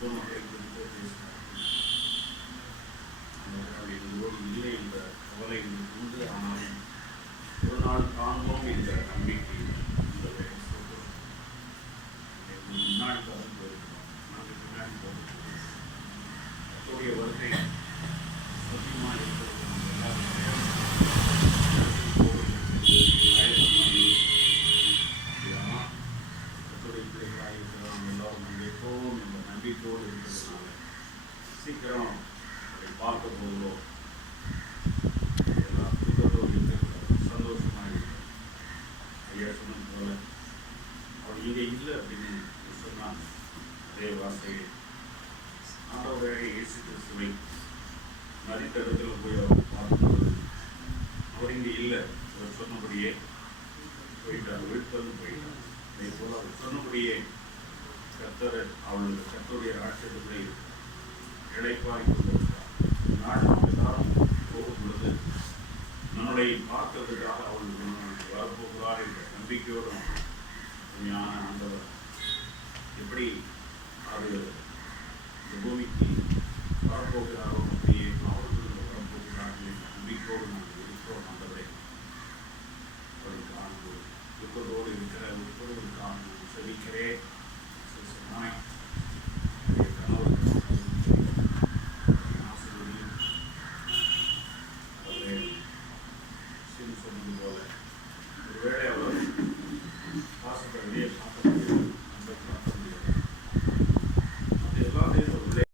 மக்களை குறித்து பேசினார். எங்களோடு இல்லை என்ற கவலை உண்டு. ஆனாலும் ஒரு நாள் காண்போம் என்ற நம்பிக்கை முன்னாடி கடந்து போயிருக்கிறோம். நாங்கள் பின்னாடி போகிறோம். அத்தோடைய வருகை சத்தியமாக இருக்கிறது. நம்பிக்கையோடு இருக்கிறதுனால சீக்கிரம் அதை பார்க்க போகிறோம். எல்லா துக்கத்தோடு இருக்கிற சந்தோஷமாக இருக்கிறோம். ஐயா சொன்னது போல அவர் இங்கே இல்லை அப்படின்னு சொன்னாங்க. அதே வார்த்தையை ஆண்டவராகிய இயேசு கிறிஸ்துவை மரித்த இடத்துல போய் அவர் பார்க்கும்போது அவர் இங்கே இல்லை. அவர் சொன்னபடியே போயிட்டார், வீட்டிலிருந்து போயிட்டார். அதே போல் அவர் சொன்னபடியே அவளுடைய கர்த்தருடைய ராட்சதத்தை இழைப்பாய் கொண்டிருக்கிறார். நாள் நாம் எல்லாரும் போகும் பொழுது நம்மளை பார்க்கறதுக்காக அவள் வரப்போகிறார் என்ற நம்பிக்கையோடும் ஞான ஆண்டவர் எப்படி அது இந்த பூமிக்கு வரப்போகிறாரோ அப்படியே அவர்கள் வரப்போகிறார்கள் என்ற நம்பிக்கையோடு நாங்கள் இருக்கிறோம். ஆண்டவரை அவர்கள் காண்போம். துக்கத்தோடு இருக்கிற ஒவ்வொருவருக்காக செவிக்கிறேன்.